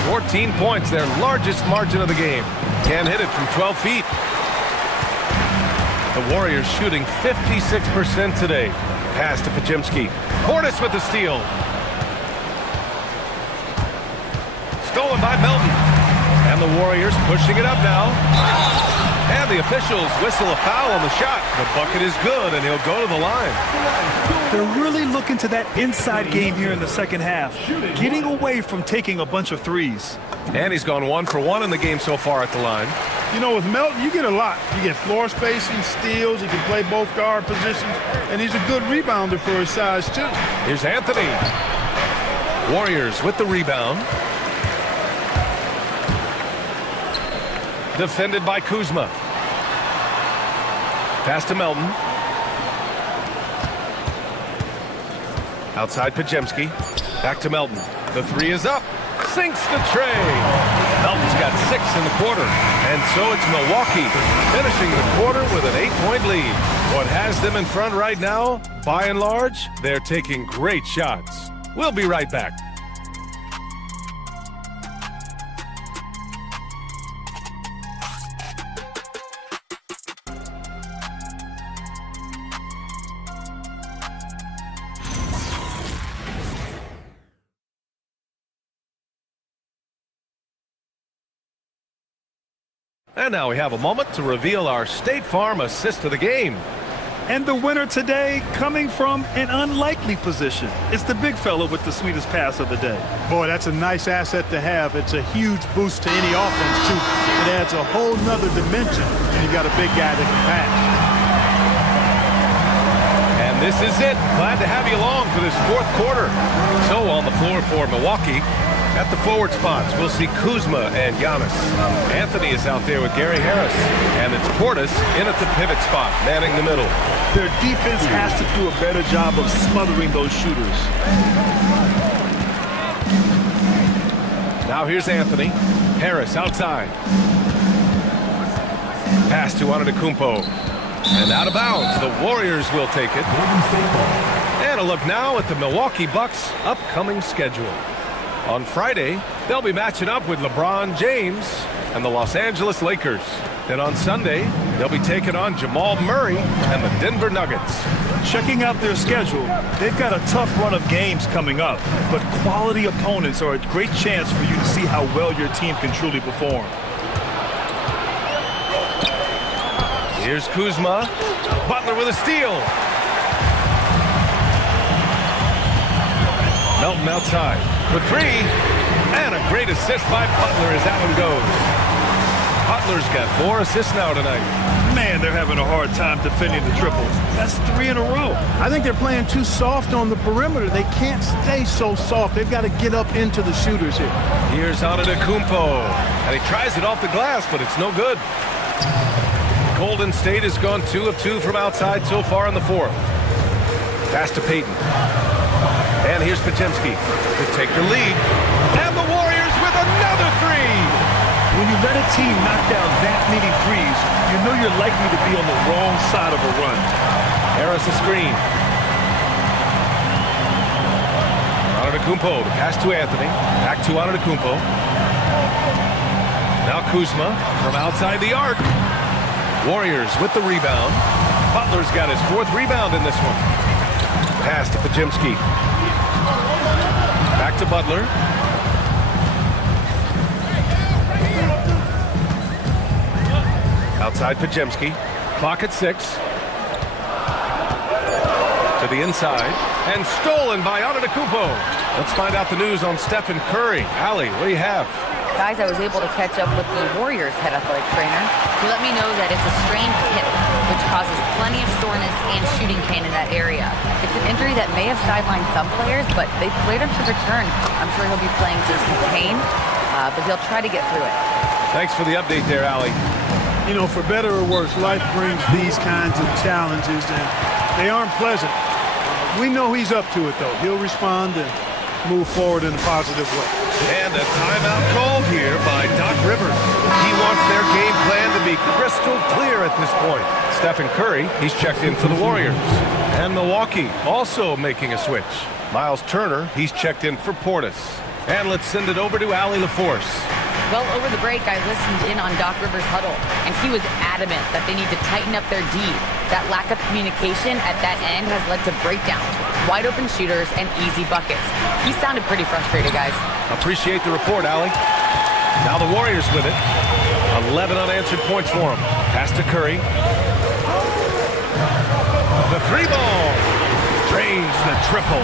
14 points, their largest margin of the game. Can't hit it from 12 feet. The Warriors shooting 56% today. Pass to Pajimski. Portis with the steal. Stolen by Melton. And the Warriors pushing it up now. And the officials whistle a foul on the shot. The bucket is good, and he'll go to the line. They're really looking to that inside game here in the second half, getting away from taking a bunch of threes. And he's gone 1 for 1 in the game so far at the line. You know, with Melton, you get a lot. You get floor spacing, steals, he can play both guard positions, and he's a good rebounder for his size, too. Here's Anthony. Warriors with the rebound. Defended by Kuzma. Pass to Melton. Outside Pajimski. Back to Melton. The three is up. Sinks the tray. Melton's got 6 in the quarter. And so it's Milwaukee finishing the quarter with an 8-point lead. What has them in front right now? By and large, they're taking great shots. We'll be right back. And now we have a moment to reveal our State Farm assist of the game. And the winner today coming from an unlikely position. It's the big fella with the sweetest pass of the day. Boy, that's a nice asset to have. It's a huge boost to any offense, too. It adds a whole nother dimension when you got a big guy that can pass. And this is it. Glad to have you along for this fourth quarter. So on the floor for Milwaukee, at the forward spots, we'll see Kuzma and Giannis. Anthony is out there with Gary Harris. And it's Portis in at the pivot spot, manning the middle. Their defense has to do a better job of smothering those shooters. Now here's Anthony. Harris outside. Pass to Antetokounmpo. And out of bounds. The Warriors will take it. And a look now at the Milwaukee Bucks' upcoming schedule. On Friday, they'll be matching up with LeBron James and the Los Angeles Lakers. Then on Sunday, they'll be taking on Jamal Murray and the Denver Nuggets. Checking out their schedule, they've got a tough run of games coming up, but quality opponents are a great chance for you to see how well your team can truly perform. Here's Kuzma. Butler with a steal. Melton outside for 3. And a great assist by Butler as that one goes. Butler's got 4 assists now tonight. Man, they're having a hard time defending the triple. That's 3 in a row. I think they're playing too soft on the perimeter. They can't stay so soft. They've got to get up into the shooters here. Here's Antetokounmpo, and he tries it off the glass, but it's no good. Golden State has gone 2 of 2 from outside so far in the fourth. Pass to Payton. And here's Podziemski to take the lead. And the Warriors with another 3. When you let a team knock down that many threes, you know you're likely to be on the wrong side of a run. Harris a screen. Antetokounmpo, the pass to Anthony. Back to Antetokounmpo. Now Kuzma from outside the arc. Warriors with the rebound. Butler's got his 4th rebound in this one. Pass to Podziemski. Back to Butler. Outside Podziemski. Clock at 6. To the inside. And stolen by Antetokounmpo. Let's find out the news on Stephen Curry. Allie, what do you have? Guys, I was able to catch up with the Warriors head athletic trainer. He let me know that it's a strained hip, which causes plenty of soreness and shooting pain in that area. It's an injury that may have sidelined some players, but they've cleared him to return. I'm sure he'll be playing through some pain, but he'll try to get through it. Thanks for the update there, Allie. You know, for better or worse, life brings these kinds of challenges, and they aren't pleasant. We know he's up to it, though. He'll respond and move forward in a positive way. And a timeout called here by Doc Rivers. He wants their game plan to be crystal clear at this point. Stephen Curry, he's checked in for the Warriors. And Milwaukee also making a switch. Miles Turner, he's checked in for Portis. And let's send it over to Allie LaForce. Well, over the break, I listened in on Doc Rivers' huddle, and he was adamant that they need to tighten up their D. That lack of communication at that end has led to breakdowns, wide open shooters, and easy buckets. He sounded pretty frustrated, guys. Appreciate the report, Allie. Now the Warriors with it. 11 unanswered points for them. Pass to Curry. The 3-ball. Drains the triple.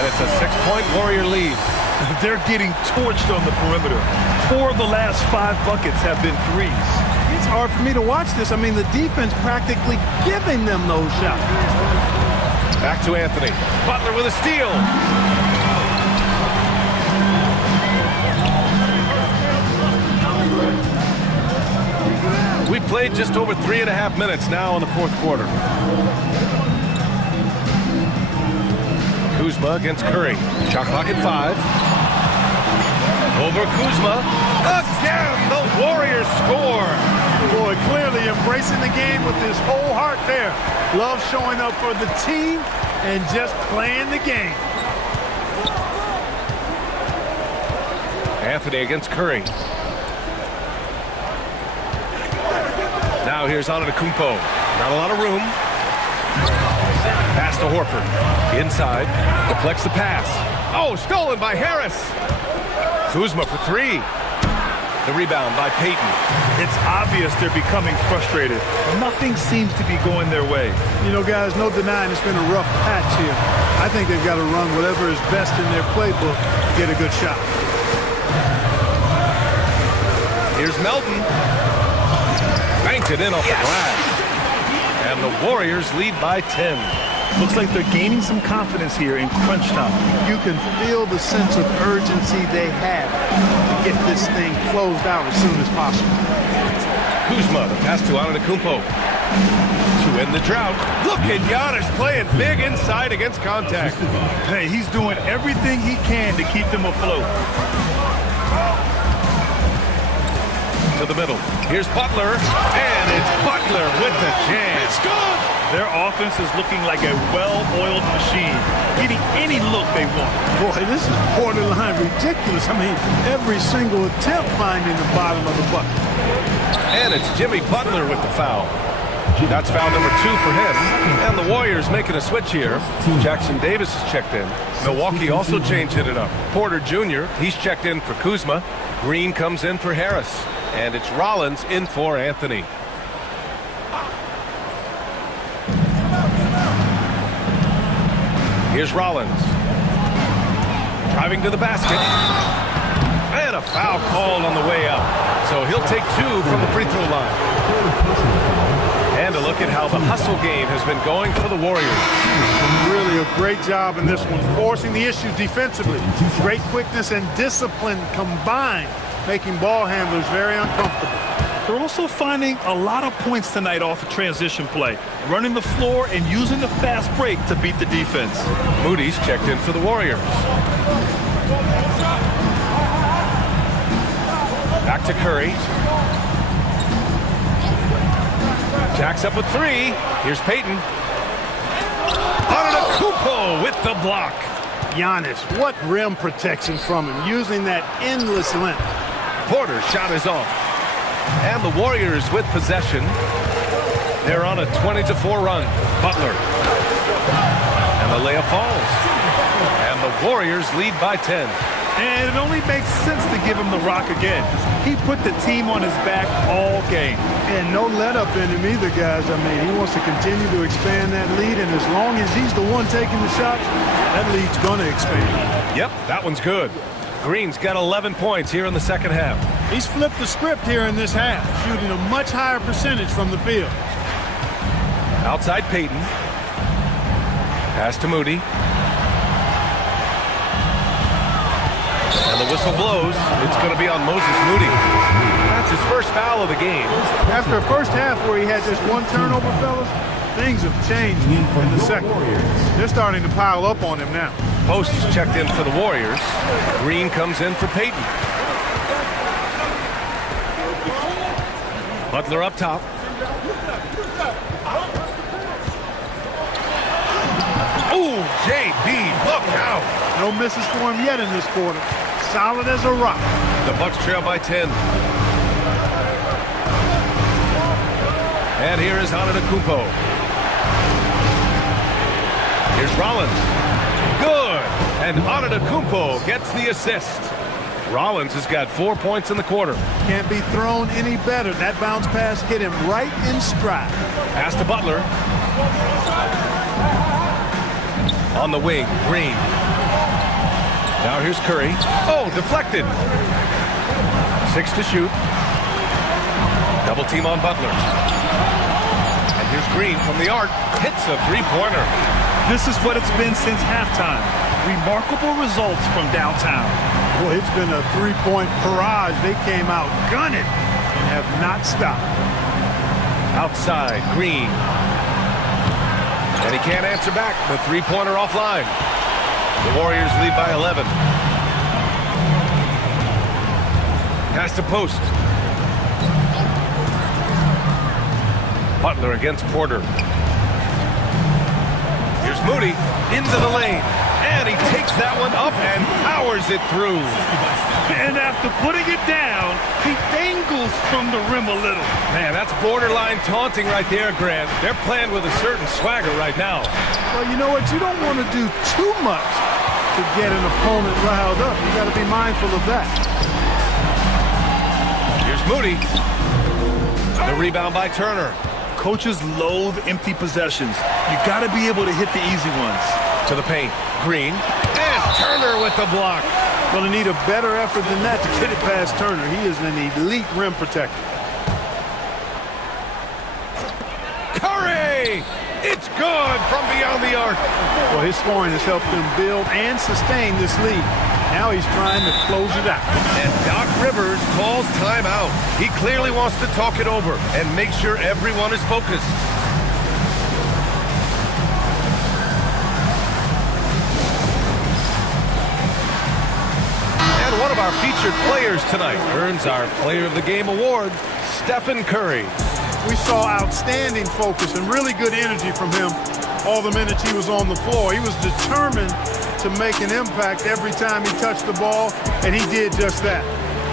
And it's a 6-point Warrior lead. They're getting torched on the perimeter. 4 of the last 5 buckets have been threes. It's hard for me to watch this. I mean, the defense practically giving them those shots. Back to Anthony. Butler with a steal. We played just over 3.5 minutes now in the fourth quarter. Kuzma against Curry. Shot clock at 5. Over Kuzma. Again, the Warriors score. Boy, clearly embracing the game with his whole heart there. Love showing up for the team and just playing the game. Anthony against Curry. Now here's Antetokounmpo. Not a lot of room. Pass to Horford. Inside. Deflects the pass. Oh, stolen by Harris. Kuzma for 3. The rebound by Payton. It's obvious they're becoming frustrated. Nothing seems to be going their way. You know, guys, no denying it's been a rough patch here. I think they've got to run whatever is best in their playbook to get a good shot. Here's Melton. Banked it in off the glass. And the Warriors lead by 10. Looks like they're gaining some confidence here in crunch time. You can feel the sense of urgency they have to get this thing closed out as soon as possible. Kuzma, the pass to Antetokounmpo. To end the drought. Look at Giannis playing big inside against contact. Hey, he's doing everything he can to keep them afloat. To the middle. Here's Butler. And it's Butler with the jam. It's good. Their offense is looking like a well-oiled machine, getting any look they want. Boy, this is borderline ridiculous. I mean, every single attempt finding the bottom of the bucket. And it's Jimmy Butler with the foul. That's foul number 2 for him. And the Warriors making a switch here. Jackson Davis is checked in. Milwaukee also changed it up. Porter Jr., he's checked in for Kuzma. Green comes in for Harris. And it's Rollins in for Anthony. Here's Rollins. Driving to the basket. And a foul called on the way up. So he'll take 2 from the free throw line. And a look at how the hustle game has been going for the Warriors. Really a great job in this one, forcing the issue defensively. Great quickness and discipline combined, making ball handlers very uncomfortable. They're also finding a lot of points tonight off of transition play, running the floor and using the fast break to beat the defense. Moody's checked in for the Warriors. Back to Curry. Jacks up with 3. Here's Payton. Antetokounmpo with the block. Giannis, what rim protection from him, using that endless length. Porter's shot is off. And the Warriors with possession. They're on a 20-4 run. Butler. And the layup falls. And the Warriors lead by 10. And it only makes sense to give him the rock again. He put the team on his back all game. And no let up in him either, guys. I mean, he wants to continue to expand that lead, and as long as he's the one taking the shots, that lead's going to expand. Yep, that one's good. Green's got 11 points here in the second half. He's flipped the script here in this half, shooting a much higher percentage from the field. Outside Payton. Pass to Moody. And the whistle blows. It's going to be on Moses Moody. That's his first foul of the game. After a first half where he had just 1 turnover, fellas, things have changed in the second. They're starting to pile up on him now. Post is checked in for the Warriors. Green comes in for Payton. Butler up top. Ooh, JB, look out. No misses for him yet in this quarter. Solid as a rock. The Bucks trail by 10. And here is Antetokounmpo. Here's Rollins. Good. And Antetokounmpo gets the assist. Rollins has got 4 points in the quarter. Can't be thrown any better. That bounce pass hit him right in stride. Pass to Butler. On the wing, Green. Now here's Curry. Oh, deflected. 6 to shoot. Double team on Butler. And here's Green from the arc. Hits a three-pointer. This is what it's been since halftime. Remarkable results from downtown. Boy, it's been a three-point barrage. They came out gunning and have not stopped. Outside, Green. And he can't answer back. The three-pointer offline. The Warriors lead by 11. Pass to post. Butler against Porter. Here's Moody into the lane. And he takes that one up and powers it through. And after putting it down, he dangles from the rim a little. Man, that's borderline taunting right there, Grant. They're playing with a certain swagger right now. Well, you know what? You don't want to do too much to get an opponent riled up. You got to be mindful of that. Here's Moody. The rebound by Turner. Coaches loathe empty possessions. You got to be able to hit the easy ones. To the paint. Green. And Turner with the block. Going to need a better effort than that to get it past Turner. He is an elite rim protector. Curry! It's good from beyond the arc. Well, his scoring has helped them build and sustain this lead. Now he's trying to close it out. And Doc Rivers calls timeout. He clearly wants to talk it over and make sure everyone is focused. And one of our featured players tonight earns our Player of the Game award, Stephen Curry. We saw outstanding focus and really good energy from him all the minutes he was on the floor. He was determined to make an impact every time he touched the ball, and he did just that.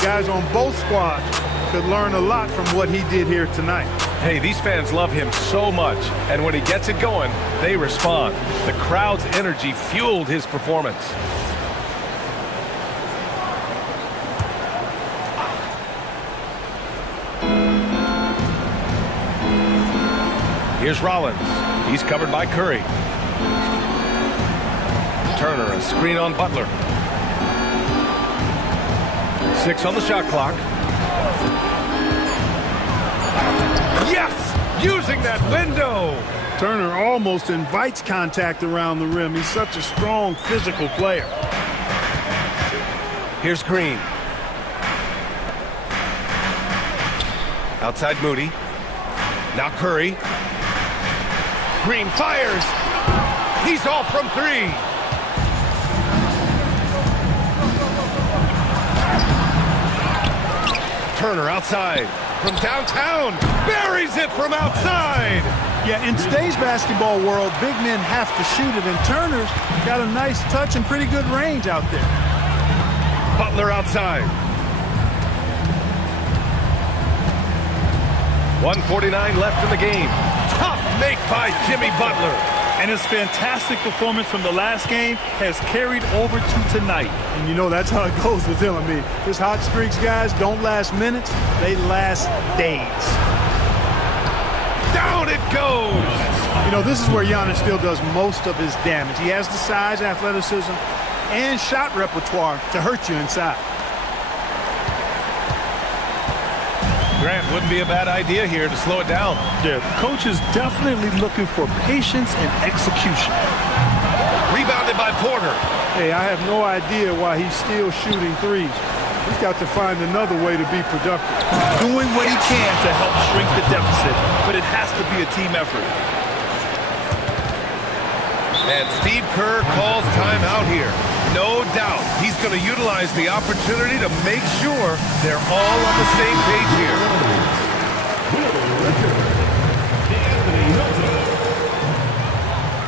Guys on both squads could learn a lot from what he did here tonight. Hey, these fans love him so much, and when he gets it going, they respond. The crowd's energy fueled his performance. Here's Rollins. He's covered by Curry. Turner, a screen on Butler. 6 on the shot clock. Yes! Using that window! Turner almost invites contact around the rim. He's such a strong physical player. Here's Green. Outside Moody. Now Curry. Green fires. He's off from three. Turner outside. From downtown. Buries it from outside. Yeah, in today's basketball world, big men have to shoot it, and Turner's got a nice touch and pretty good range out there. Butler outside. 1:49 left in the game. Tough make by Jimmy Butler. And his fantastic performance from the last game has carried over to tonight. And you know that's how it goes with him. I mean, his hot streaks, guys, don't last minutes. They last days. Down it goes. You know, this is where Giannis still does most of his damage. He has the size, athleticism, and shot repertoire to hurt you inside. Grant, wouldn't be a bad idea here to slow it down. Yeah, the coach is definitely looking for patience and execution. Rebounded by Porter. Hey, I have no idea why he's still shooting threes. He's got to find another way to be productive. Doing what he can to help shrink the deficit, but it has to be a team effort. And Steve Kerr calls timeout here. No doubt he's going to utilize the opportunity to make sure they're all on the same page here.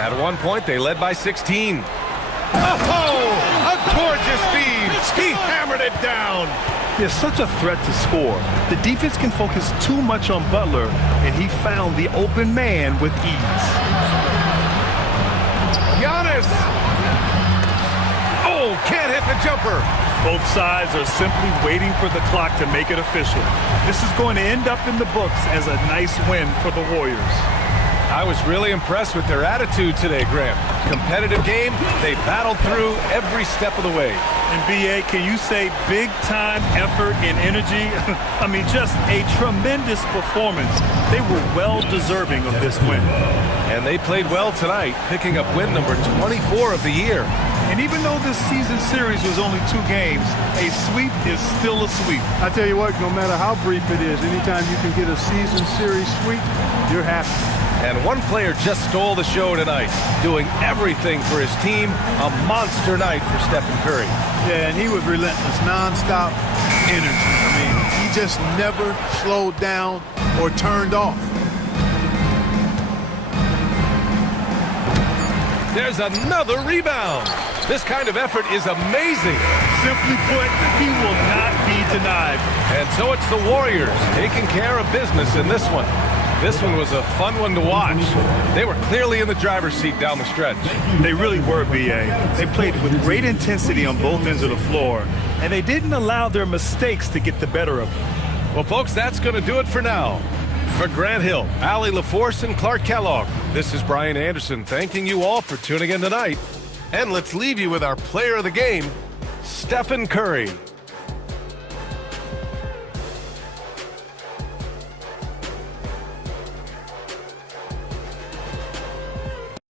At one point, they led by 16. Oh, a gorgeous feed. He hammered it down. He's such a threat to score. The defense can focus too much on Butler, and he found the open man with ease. Giannis. Oh, can't hit the jumper. Both sides are simply waiting for the clock to make it official. This is going to end up in the books as a nice win for the Warriors. I was really impressed with their attitude today, Graham. Competitive game, they battled through every step of the way. And B.A., can you say big-time effort and energy? I mean, just a tremendous performance. They were well-deserving of this win. And they played well tonight, picking up win number 24 of the year. And even though this season series was only 2 games, a sweep is still a sweep. I tell you what, no matter how brief it is, anytime you can get a season series sweep, you're happy. And one player just stole the show tonight, doing everything for his team. A monster night for Stephen Curry. Yeah, and he was relentless, nonstop energy. I mean, he just never slowed down or turned off. There's another rebound. This kind of effort is amazing. Simply put, he will not be denied. And so it's the Warriors taking care of business in this one. This one was a fun one to watch. They were clearly in the driver's seat down the stretch. They really were, B.A. They played with great intensity on both ends of the floor, and they didn't allow their mistakes to get the better of them. Well, folks, that's going to do it for now. For Grant Hill, Allie LaForce, and Clark Kellogg, this is Brian Anderson thanking you all for tuning in tonight. And let's leave you with our player of the game, Stephen Curry.